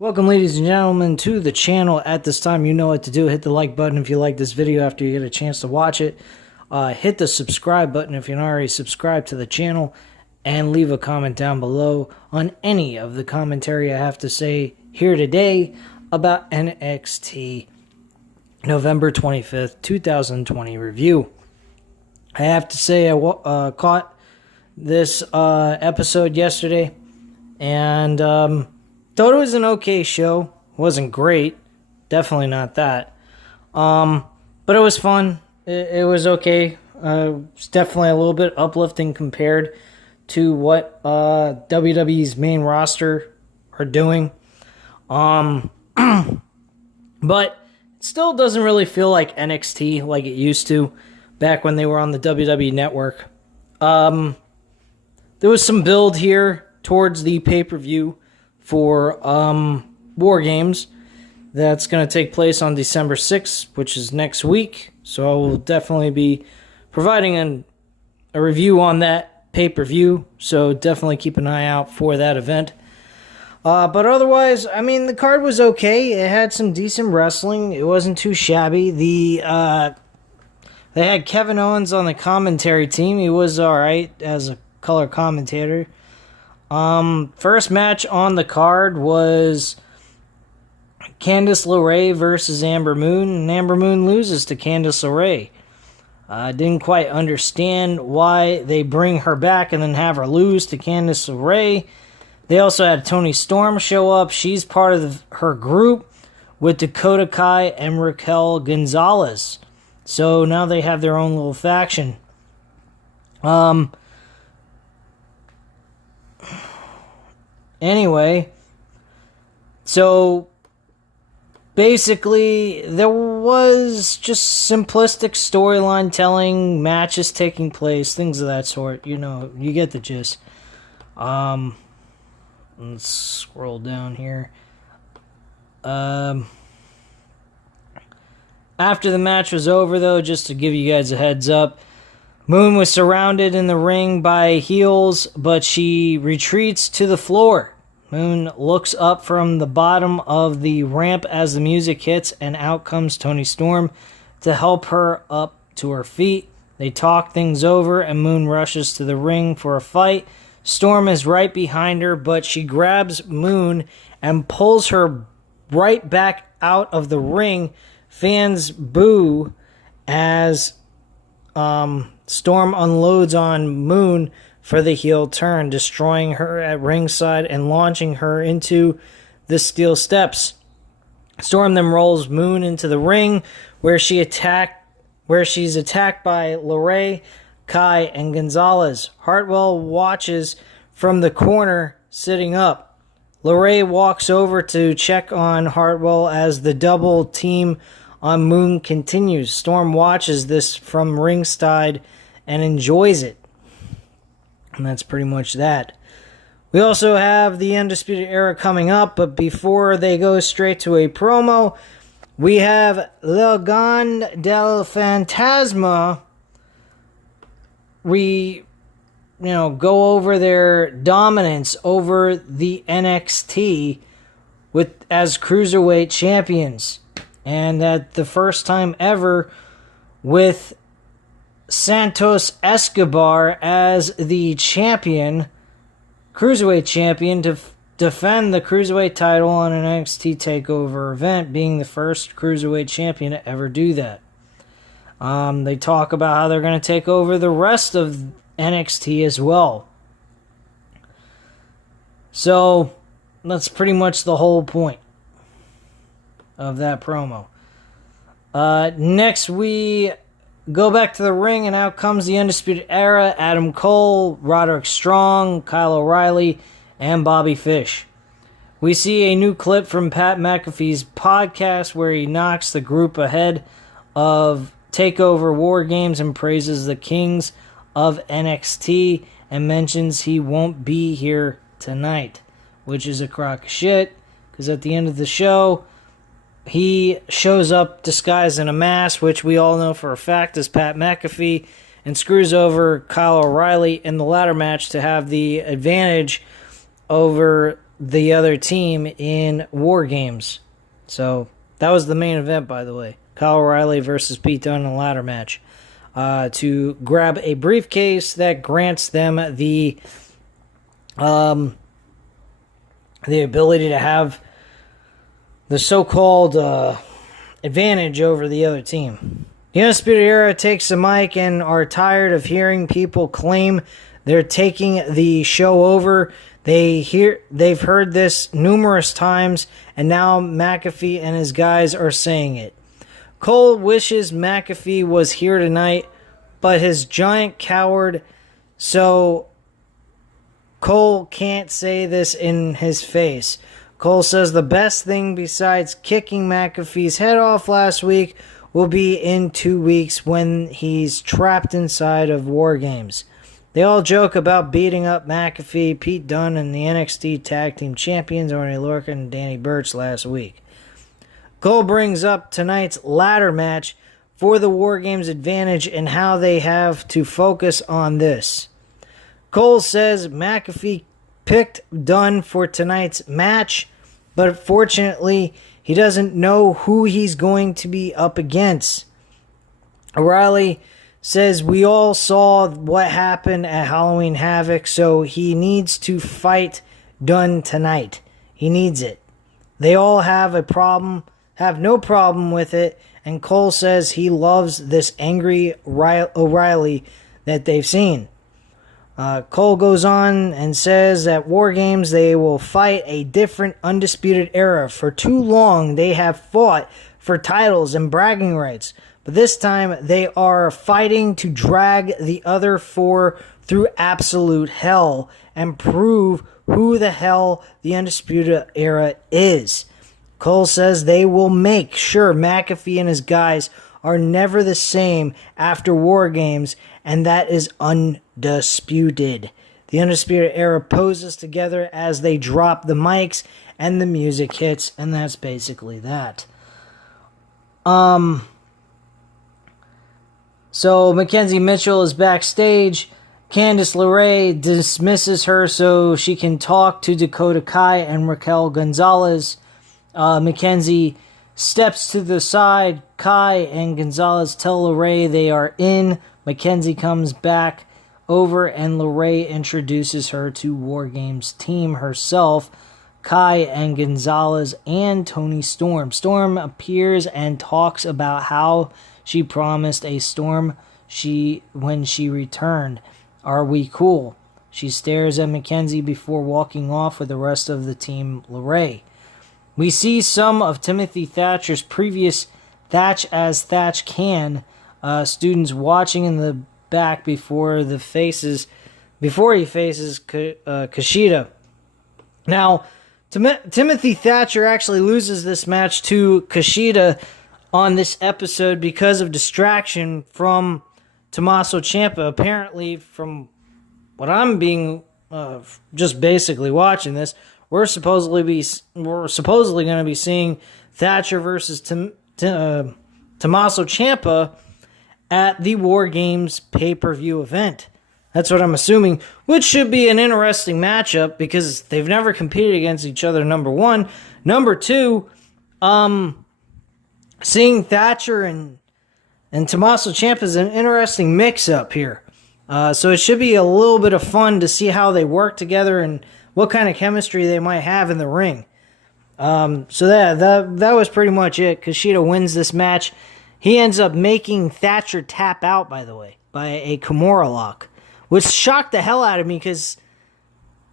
Welcome, ladies and gentlemen, to the channel. At this time, you know what to do. Hit the like button if you like this video after you get a chance to watch it. Hit the subscribe button if you're not already subscribed to the channel. And leave a comment down below on any of the commentary I have to say here today about NXT November 25th, 2020 review. I have to say I caught this episode yesterday and thought it was an okay show. Wasn't great. Definitely not that. But it was fun. It was okay. It's definitely a little bit uplifting compared to what WWE's main roster are doing. But it still doesn't really feel like NXT like it used to back when they were on the WWE network. There was some build here towards the pay-per-view for War Games that's going to take place on December 6th, which is next week. So I will definitely be providing a review on that pay-per-view. So definitely keep an eye out for that event. But otherwise, I mean, the card was okay. It had some decent wrestling. It wasn't too shabby. They had Kevin Owens on the commentary team. He was alright as a color commentator. First match on the card was Candice LeRae versus Amber Moon, and Amber Moon loses to Candice LeRae. Didn't quite understand why they bring her back and then have her lose to Candice LeRae. They also had Toni Storm show up. She's part of her group with Dakota Kai and Raquel Gonzalez. So now they have their own little faction. Anyway, so basically there was just simplistic storyline telling, matches taking place, things of that sort. You know, you get the gist. Let's scroll down here. After the match was over, though, just to give you guys a heads up, Moon was surrounded in the ring by heels, but she retreats to the floor. Moon looks up from the bottom of the ramp as the music hits, and out comes Toni Storm to help her up to her feet. They talk things over, and Moon rushes to the ring for a fight. Storm is right behind her, but she grabs Moon and pulls her right back out of the ring. Fans boo as Storm unloads on Moon for the heel turn, destroying her at ringside and launching her into the steel steps. Storm then rolls Moon into the ring where she's attacked by LeRae, Kai, and Gonzalez. Hartwell watches from the corner, sitting up. LeRae walks over to check on Hartwell as the double team on Moon continues. Storm watches this from ringside and enjoys it. And that's pretty much that. We also have the Undisputed Era coming up, but before they go straight to a promo, we have Legend del Fantasma. We, go over their dominance over the NXT as Cruiserweight champions. And at the first time ever with Santos Escobar as the champion, Cruiserweight champion, to defend the Cruiserweight title on an NXT TakeOver event, being the first Cruiserweight champion to ever do that. They talk about how they're going to take over the rest of NXT as well. So, that's pretty much the whole point of that promo. Next, we go back to the ring, and out comes the Undisputed Era, Adam Cole, Roderick Strong, Kyle O'Reilly, and Bobby Fish. We see a new clip from Pat McAfee's podcast where he knocks the group ahead of TakeOver War Games and praises the kings of NXT and mentions he won't be here tonight, which is a crock of shit, because at the end of the show, he shows up disguised in a mask, which we all know for a fact is Pat McAfee, and screws over Kyle O'Reilly in the ladder match to have the advantage over the other team in War Games. So that was the main event, by the way. Kyle O'Reilly versus Pete Dunne in a ladder match. To grab a briefcase that grants them the ability to have the so-called advantage over the other team. The Undisputed Era takes the mic and are tired of hearing people claim they're taking the show over. They've heard this numerous times, and now McAfee and his guys are saying it. Cole wishes McAfee was here tonight, but his giant coward, so Cole can't say this in his face. Cole says the best thing besides kicking McAfee's head off last week will be in 2 weeks when he's trapped inside of War Games. They all joke about beating up McAfee, Pete Dunne, and the NXT Tag Team Champions, Oney Lorcan and Danny Burch last week. Cole brings up tonight's ladder match for the War Games advantage and how they have to focus on this. Cole says McAfee picked Dunne for tonight's match, but fortunately, he doesn't know who he's going to be up against. O'Reilly says we all saw what happened at Halloween Havoc, so he needs to fight Dunne tonight. He needs it. They all have no problem with it, and Cole says he loves this angry O'Reilly that they've seen. Cole goes on and says at War Games they will fight a different Undisputed Era. For too long they have fought for titles and bragging rights, but this time they are fighting to drag the other four through absolute hell and prove who the hell the Undisputed Era is. Cole says they will make sure McAfee and his guys are never the same after War Games, and that is undisputed. The Undisputed Era poses together as they drop the mics and the music hits, and that's basically that. So Mackenzie Mitchell is backstage. Candice LeRae dismisses her so she can talk to Dakota Kai and Raquel Gonzalez. Mackenzie steps to the side. Kai and Gonzalez tell LeRae they are in. Mackenzie comes back over and LeRae introduces her to War Games team herself. Kai and Gonzalez and Toni Storm. Storm appears and talks about how she promised a Storm when she returned. Are we cool? She stares at Mackenzie before walking off with the rest of the team LeRae. We see some of Timothy Thatcher's previous Thatch as Thatch Can students watching in the back before he faces Kushida. Now, Timothy Thatcher actually loses this match to Kushida on this episode because of distraction from Tommaso Ciampa. Apparently, from what I'm being just basically watching this, we're supposedly going to be seeing Thatcher versus Tommaso Ciampa at the War Games pay-per-view event. That's what I'm assuming, which should be an interesting matchup because they've never competed against each other, number one. Number two, seeing Thatcher and Tommaso Ciampa is an interesting mix-up here. So it should be a little bit of fun to see how they work together and what kind of chemistry they might have in the ring. So that was pretty much it. Kushida wins this match. He ends up making Thatcher tap out, by the way, by a Kimura lock, which shocked the hell out of me because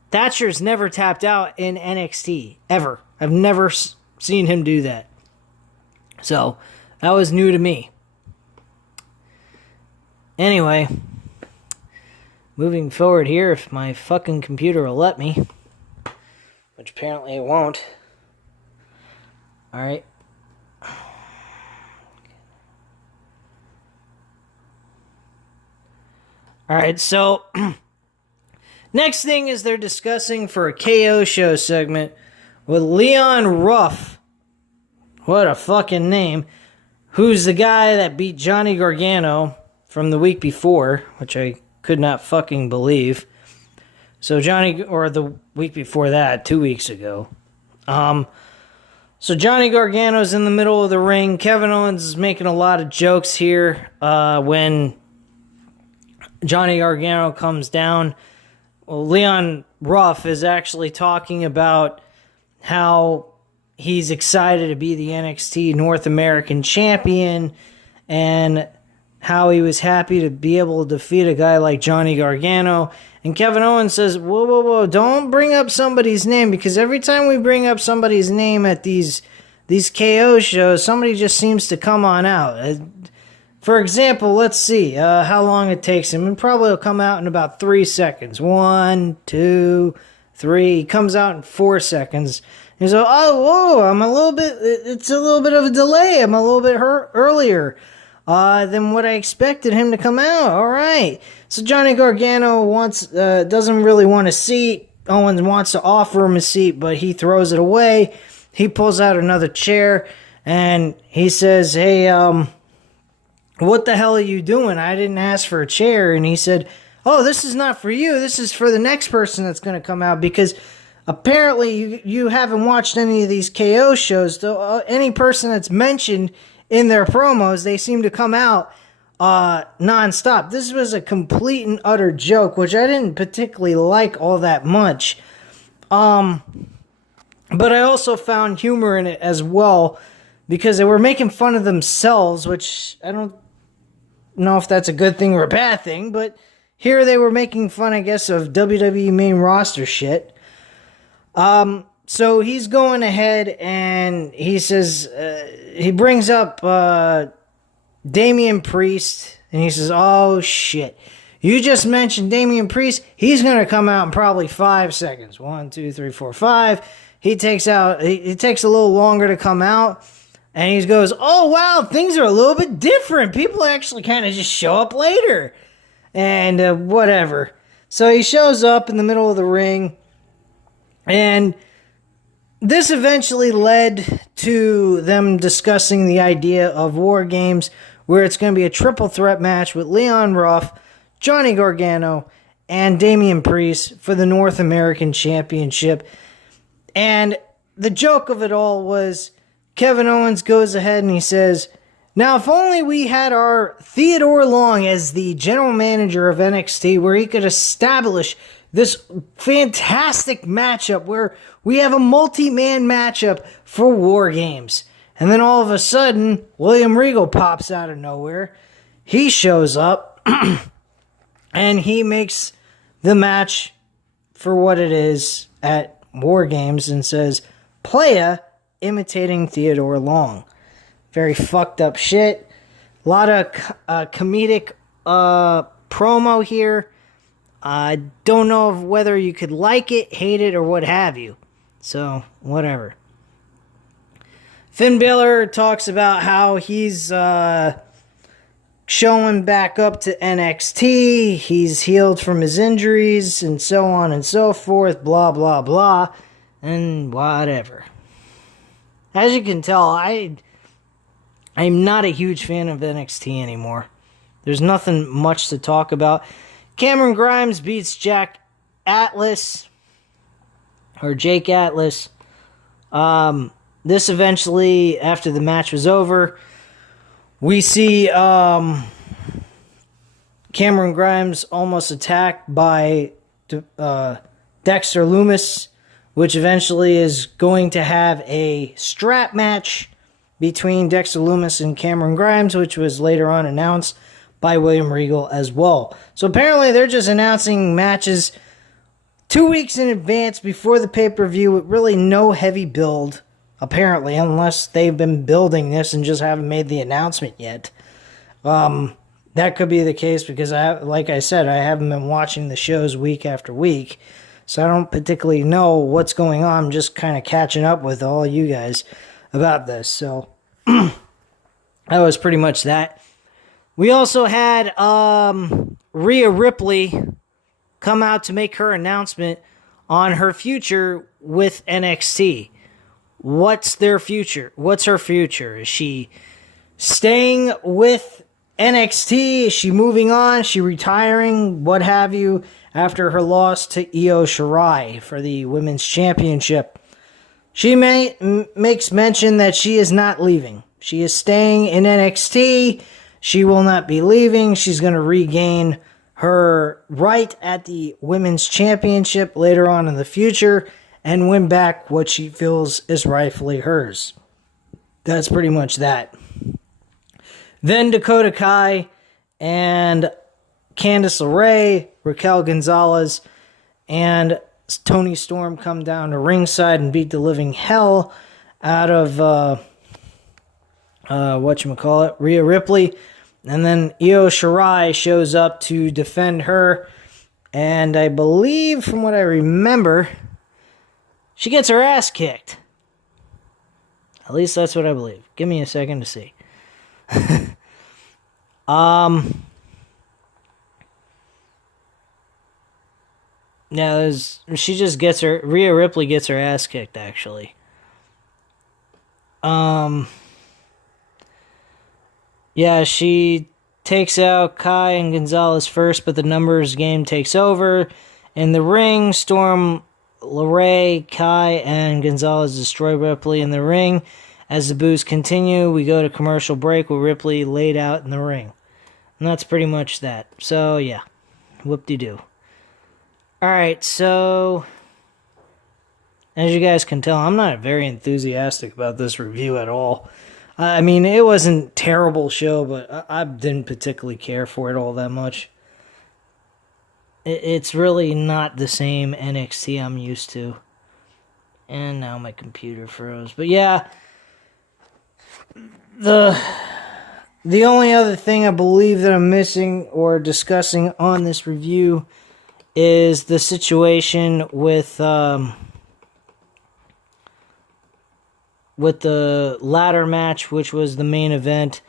Thatcher's never tapped out in NXT, ever. I've never seen him do that. So, that was new to me. Anyway, moving forward here, if my fucking computer will let me, which apparently it won't. Alright. Alright, so next thing is they're discussing for a KO show segment with Leon Ruff. What a fucking name. Who's the guy that beat Johnny Gargano from the week before, which I could not fucking believe. So or the week before that, 2 weeks ago. So Johnny Gargano's in the middle of the ring. Kevin Owens is making a lot of jokes here when Johnny Gargano comes down. Well, Leon Ruff is actually talking about how he's excited to be the NXT North American champion and how he was happy to be able to defeat a guy like Johnny Gargano. And Kevin Owens says, whoa, don't bring up somebody's name, because every time we bring up somebody's name at these KO shows, somebody just seems to come on out. For example, let's see how long it takes him. It probably will come out in about 3 seconds. 1, 2, 3. He comes out in 4 seconds. He's like, it's a little bit of a delay. I'm a little bit earlier than what I expected him to come out. All right. So Johnny Gargano doesn't really want a seat. Owens wants to offer him a seat, but he throws it away. He pulls out another chair, and he says, hey, what the hell are you doing? I didn't ask for a chair. And he said, oh, this is not for you. This is for the next person that's going to come out, because apparently you haven't watched any of these KO shows. Any person that's mentioned in their promos, they seem to come out nonstop. This was a complete and utter joke, which I didn't particularly like all that much. But I also found humor in it as well, because they were making fun of themselves, which I don't know if that's a good thing or a bad thing, but here they were making fun, I guess, of WWE main roster shit. So he's going ahead and he says, he brings up Damian Priest, and he says, oh shit, you just mentioned Damian Priest. He's going to come out in probably 5 seconds. 1, 2, 3, 4, 5. He takes a little longer to come out, and he goes, oh wow, things are a little bit different. People actually kind of just show up later. And whatever. So he shows up in the middle of the ring, and this eventually led to them discussing the idea of War Games, where it's going to be a triple threat match with Leon Ruff, Johnny Gargano, and Damian Priest for the North American Championship. And the joke of it all was Kevin Owens goes ahead and he says, now, if only we had our Theodore Long as the general manager of NXT, where he could establish this fantastic matchup where we have a multi-man matchup for War Games. And then all of a sudden, William Regal pops out of nowhere. He shows up and he makes the match for what it is at War Games and says, Playa imitating Theodore Long. Very fucked up shit. A lot of comedic promo here. I don't know whether you could like it, hate it, or what have you. So, whatever. Finn Balor talks about how he's showing back up to NXT. He's healed from his injuries and so on and so forth. Blah, blah, blah. And whatever. As you can tell, I'm not a huge fan of NXT anymore. There's nothing much to talk about. Cameron Grimes beats Jake Atlas. This eventually, after the match was over, we see Cameron Grimes almost attacked by Dexter Lumis, which eventually is going to have a strap match between Dexter Lumis and Cameron Grimes, which was later on announced by William Regal as well. So apparently they're just announcing matches 2 weeks in advance before the pay-per-view with really no heavy build, apparently, unless they've been building this and just haven't made the announcement yet. That could be the case because, like I said, I haven't been watching the shows week after week, so I don't particularly know what's going on. I'm just kind of catching up with all you guys about this. So that was pretty much that. We also had Rhea Ripley come out to make her announcement on her future with NXT. What's their future? What's her future? Is she staying with NXT? Is she moving on? Is she retiring? What have you? after her loss to Io Shirai for the Women's Championship. She makes mention that she is not leaving. She is staying in NXT. She will not be leaving. She's going to regain her right at the Women's Championship later on in the future and win back what she feels is rightfully hers. That's pretty much that. Then Dakota Kai and Candice LeRae, Raquel Gonzalez, and Toni Storm come down to ringside and beat the living hell out of Rhea Ripley. And then Io Shirai shows up to defend her. And I believe, from what I remember, she gets her ass kicked. At least that's what I believe. Give me a second to see. Yeah, she just gets her... Rhea Ripley gets her ass kicked, actually. Yeah, she takes out Kai and Gonzalez first, but the numbers game takes over. In the ring, Storm, LeRae, Kai, and Gonzalez destroy Ripley in the ring. As the boos continue, we go to commercial break with Ripley laid out in the ring. And that's pretty much that. So, yeah. Whoop-de-doo. Alright, so... as you guys can tell, I'm not very enthusiastic about this review at all. I mean, it wasn't a terrible show, but I didn't particularly care for it all that much. It's really not the same NXT I'm used to. And now my computer froze. But yeah, the only other thing I believe that I'm missing or discussing on this review is the situation with the ladder match, which was the main event.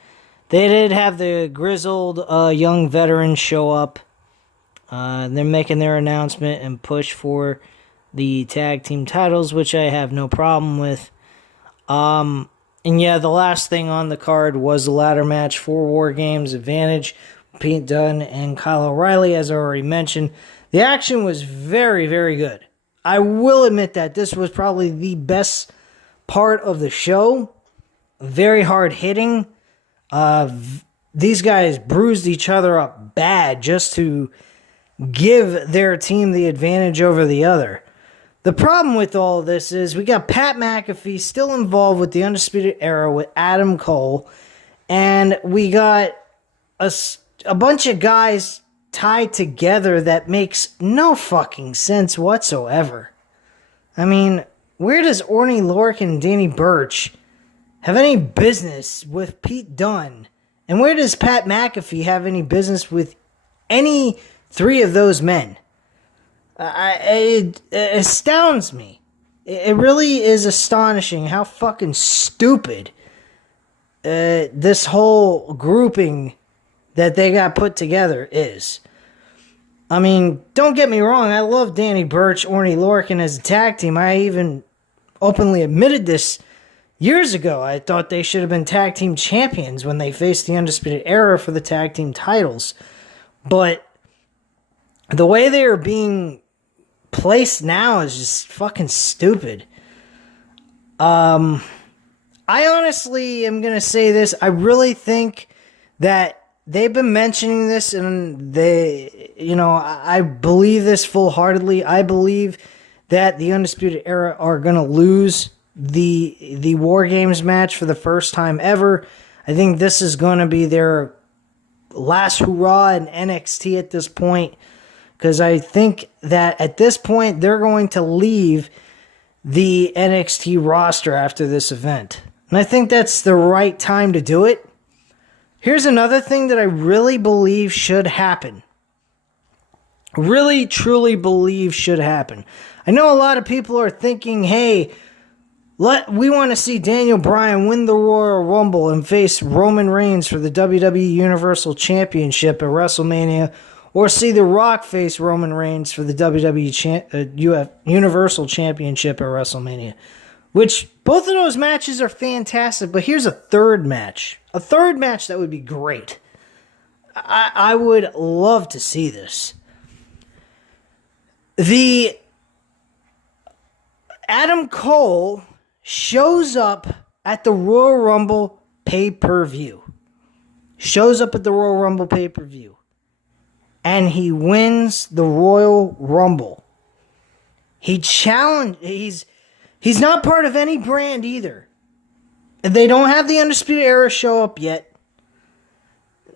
They did have the grizzled young veterans show up. They're making their announcement and push for the tag team titles, which I have no problem with. And yeah, the last thing on the card was the ladder match for War Games Advantage. Pete Dunne and Kyle O'Reilly, as I already mentioned. The action was very, very good. I will admit that this was probably the best part of the show. Very hard hitting. These guys bruised each other up bad just to give their team the advantage over the other. The problem with all of this is we got Pat McAfee still involved with the Undisputed Era with Adam Cole, and we got a bunch of guys tied together that makes no fucking sense whatsoever. I mean, where does Orny Lorcan and Danny Burch have any business with Pete Dunne? And where does Pat McAfee have any business with any three of those men? It astounds me. It really is astonishing how fucking stupid this whole grouping that they got put together is. I mean, don't get me wrong, I love Danny Burch, Orny Lorcan as a tag team. I even openly admitted this years ago. I thought they should have been tag team champions when they faced the Undisputed Era for the tag team titles. But the way they are being placed now is just fucking stupid. I honestly am going to say this. I really think that they've been mentioning this, and I believe this full-heartedly. I believe that the Undisputed Era are going to lose the War Games match for the first time ever. I think this is going to be their last hurrah in NXT at this point, because I think that at this point they're going to leave the NXT roster after this event. And I think that's the right time to do it. Here's another thing that I really believe should happen. Really, truly believe should happen. I know a lot of people are thinking, hey, we want to see Daniel Bryan win the Royal Rumble and face Roman Reigns for the WWE Universal Championship at WrestleMania, or see The Rock face Roman Reigns for the WWE Universal Championship at WrestleMania. Which, both of those matches are fantastic, but here's a third match. A third match that would be great. I would love to see this. The Adam Cole shows up at the Royal Rumble pay-per-view. Shows up at the Royal Rumble pay-per-view. And he wins the Royal Rumble. He's not part of any brand either. They don't have the Undisputed Era show up yet.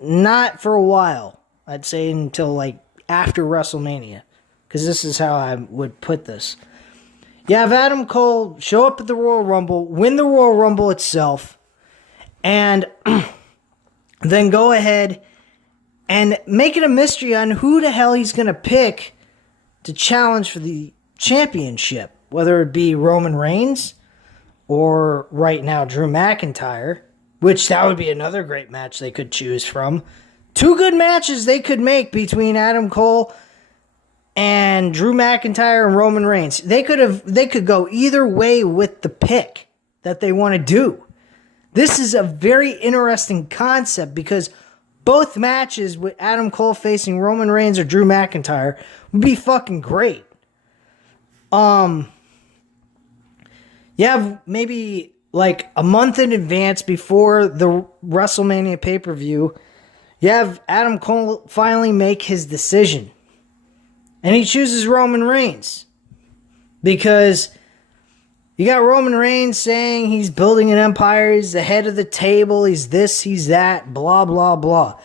Not for a while. I'd say until like after WrestleMania. Because this is how I would put this. You have Adam Cole show up at the Royal Rumble, win the Royal Rumble itself, and then go ahead and make it a mystery on who the hell he's going to pick to challenge for the championship. Whether it be Roman Reigns or right now Drew McIntyre, which that would be another great match they could choose from. Two good matches they could make between Adam Cole and Drew McIntyre and Roman Reigns. They could go either way with the pick that they want to do. This is a very interesting concept because both matches with Adam Cole facing Roman Reigns or Drew McIntyre would be fucking great. You have maybe like a month in advance before the WrestleMania pay-per-view, you have Adam Cole finally make his decision. And he chooses Roman Reigns. Because you got Roman Reigns saying he's building an empire, he's the head of the table, he's this, he's that, blah, blah, blah.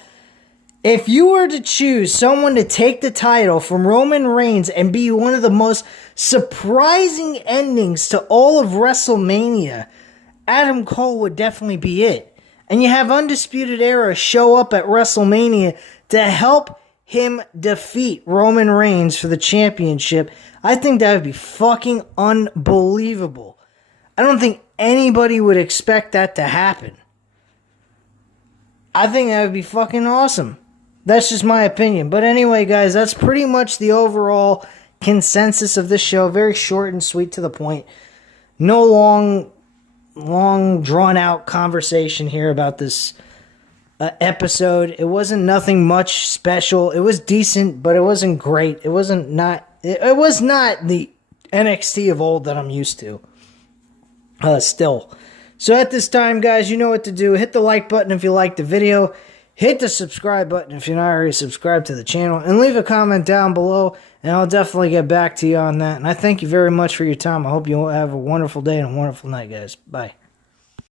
If you were to choose someone to take the title from Roman Reigns and be one of the most surprising endings to all of WrestleMania, Adam Cole would definitely be it. And you have Undisputed Era show up at WrestleMania to help him defeat Roman Reigns for the championship. I think that would be fucking unbelievable. I don't think anybody would expect that to happen. I think that would be fucking awesome. That's just my opinion. But anyway, guys, that's pretty much the overall consensus of this show. Very short and sweet to the point. No long drawn out conversation here about this episode. It wasn't nothing much special. It was decent, but it wasn't great. It was not the NXT of old that I'm used to. Still. So at this time, guys, you know what to do. Hit the like button if you liked the video. Hit the subscribe button if you're not already subscribed to the channel. And leave a comment down below, and I'll definitely get back to you on that. And I thank you very much for your time. I hope you have a wonderful day and a wonderful night, guys. Bye.